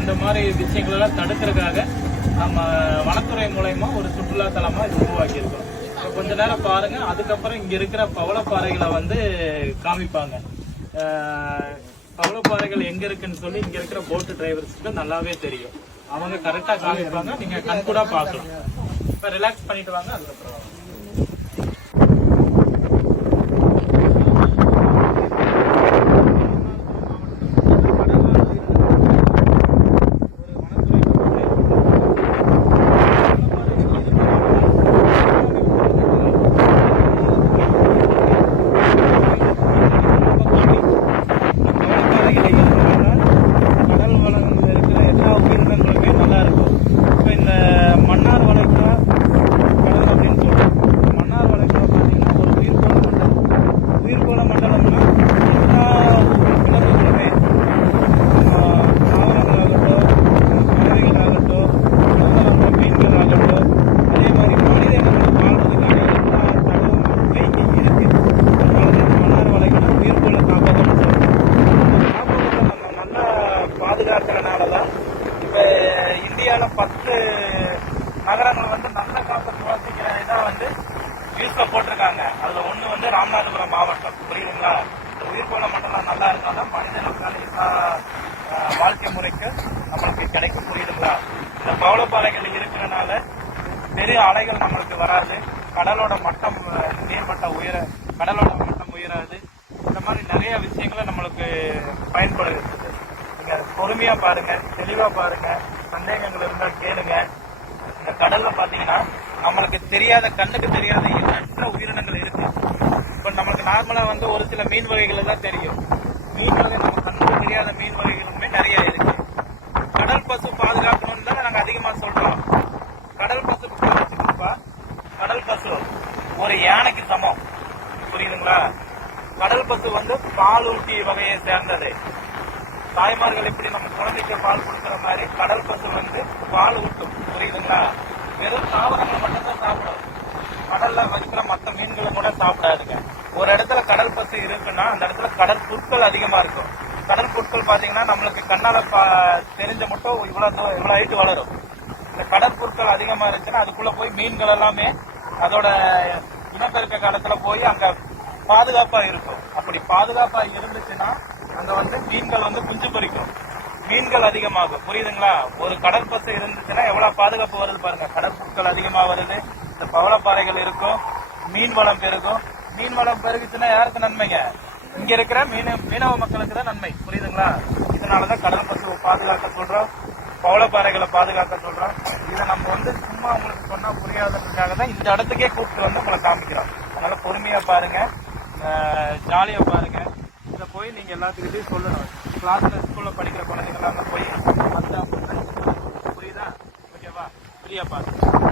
மாதிரி விஷயங்கள் எல்லாம் தடுக்கிறதுக்காக நம்ம வனத்துறை மூலயமா ஒரு சுற்றுலா தலமா இது உருவாக்கியிருக்கோம். இப்போ கொஞ்ச நேரம் பாருங்க அதுக்கப்புறம் இங்க இருக்கிற பவளப்பாறைகளை வந்து காமிப்பாங்க. பவளப்பாறைகள் எங்க இருக்குன்னு சொல்லி இங்க இருக்கிற போட்டு டிரைவர்ஸ்க்கு நல்லாவே தெரியும். அவங்க கரெக்டா காமிப்பாங்க நீங்க கண்கூடா பார்க்கலாம். இப்ப ரிலாக்ஸ் பண்ணிட்டு வாங்க அதுக்கப்புறம் வாங்க. கடல் வளங்கள் இருக்கிற எல்லா உயிரினங்களுமே நல்லா இருக்கும் இப்போ இந்த மன்னார் வளைகுடா கடல் அப்படின்னு சொல்றோம் மன்னார் வளைகுடா பார்த்தீங்கன்னா ஒரு உயிர்கோள மண்டலம் உயிர்கோள மண்டலம்னா எல்லா விலங்குகளுமே ஆஹ், தாவரங்களாகட்டும் பறவைகளாகட்டும் கடல்ல மீன்களாகட்டும் அதே மாதிரி மனிதர்கள் வாழ்வதற்கான எல்லா தடவுகளுமே இங்கே இருக்கு அதனால தான் இந்த மன்னார் வளைகுடா உயிர்கோள காப்பகம்னு சொல்றோம் காப்பகத்தை நம்ம நல்லா பாதுகாக்கிறனால தான் இப்போ இந்தியாவில் பத்து நகரங்கள் வந்து நல்ல காப்பை சுவாசிக்கிற இதாக வந்து நியூஸில் போட்டிருக்காங்க. அதில் ஒன்று வந்து ராமநாதபுரம் மாவட்டம். புரியுதுங்களா? இந்த உயிர்கோள மண்டலம் நல்லா இருந்தாலும் மனிதனுக்கான எல்லா வாழ்க்கை முறைக்கு நம்மளுக்கு கிடைக்கும். புரியுதுங்களா? இந்த பவளப்பாறைகள் இருக்கிறனால பெரிய அலைகள் நம்மளுக்கு வராது. கடலோட மட்டம் அஹ், நீர்மட்டம் உயர கடலோட மட்டம் உயராது. இந்த மாதிரி நிறைய விஷயங்களை நம்மளுக்கு பயன்படுது. நீங்க பொறுமையா பாருங்க தெளிவா பாருங்க. சந்தேகங்கள் இருந்தால் கேளுங்க. இந்த கடல்ல பாத்தீங்கன்னா நம்மளுக்கு தெரியாத கண்ணுக்கு தெரியாத எண்ணற்ற உயிரினங்கள் இருக்கு. இப்ப நம்மளுக்கு நார்மலா வந்து ஒரு சில மீன் வகைகள் தான் தெரியும். மீன் வகை நம்ம கண்ணுக்கு தெரியாத மீன் வகைகளுமே நிறைய இருக்கு. கடல் பசு பாதுகாக்கணும்னு தான் நாங்க அதிகமா சொல்றோம். கடல் பசு வச்சுக்கப்பா. கடல் பசு ஒரு யானைக்கு சமம். புரியுதுங்களா? கடல் பசு வந்து பாலூட்டி வகையை சேர்ந்தது. தாய்மார்கள் எப்படி நம்ம குழந்தைக்கு பால் கொடுக்குற மாதிரி கடல் பசு வந்து பால் ஊட்டும் புரியுதுங்களா? வெறும் தாவரங்களை மட்டும்தான் சாப்பிடும். கடல்ல வைக்கிற மற்ற மீன்களை கூட சாப்பிடாதுங்க. ஒரு இடத்துல கடல் பசு இருக்குன்னா அந்த இடத்துல கடல் புற்கள் அதிகமா இருக்கும். கடல் புற்கள் பாத்தீங்கன்னா நம்மளுக்கு கண்ணால பா- தெரிஞ்ச மட்டும் இவ்வளவு தூரம் இவ்வளவு ஆயிட்டு வளரும். இந்த கடற்பொருட்கள் அதிகமா இருந்துச்சுன்னா அதுக்குள்ள போய் மீன்கள் எல்லாமே அதோட இனப்பெருக்க காலத்துல போய் அங்க பாதுகாப்பா இருக்கும். அப்படி பாதுகாப்பா இருந்துச்சுன்னா அங்க வந்து மீன்கள் வந்து குஞ்சு பொரிக்கும். மீன்கள் அதிகமாகும். புரியுதுங்களா? ஒரு கடற்பசை இருந்துச்சுன்னா எவ்வளவு பாதுகாப்பு வருது பாருங்க. கடற்பொருட்கள் அதிகமா வருது. இந்த பவளப்பாறைகள் இருக்கும். மீன் வளம் பெருகும். மீன் வளம் பெருகுச்சுன்னா யாருக்கு நன்மைங்க? இங்க இருக்கிற மீன மீனவ மக்களுக்கு தான் நன்மை. புரியுதுங்களா? இதனாலதான் கடல் பசுவை பாதுகாக்க சொல்றோம். பவளப்பாறைகளை பாதுகாக்க சொல்றோம். இதை நம்ம வந்து சும்மா உங்களுக்கு சொன்னா புரியாததுக்காக தான் இந்த இடத்துக்கே கூப்பிட்டு வந்து உங்களை காமிக்கிறோம். அதனால பொறுமையா பாருங்க. ஜாலியா பாருங்க. போய் நீங்க எல்லாத்துக்கிட்டையும் சொல்லணும். கிளாஸ்ல ஸ்கூல்ல படிக்கிற குழந்தைங்க எல்லாம் போய் அந்த புரியுதா? ஓகேவா? ஃப்ரீயாக பாருங்க.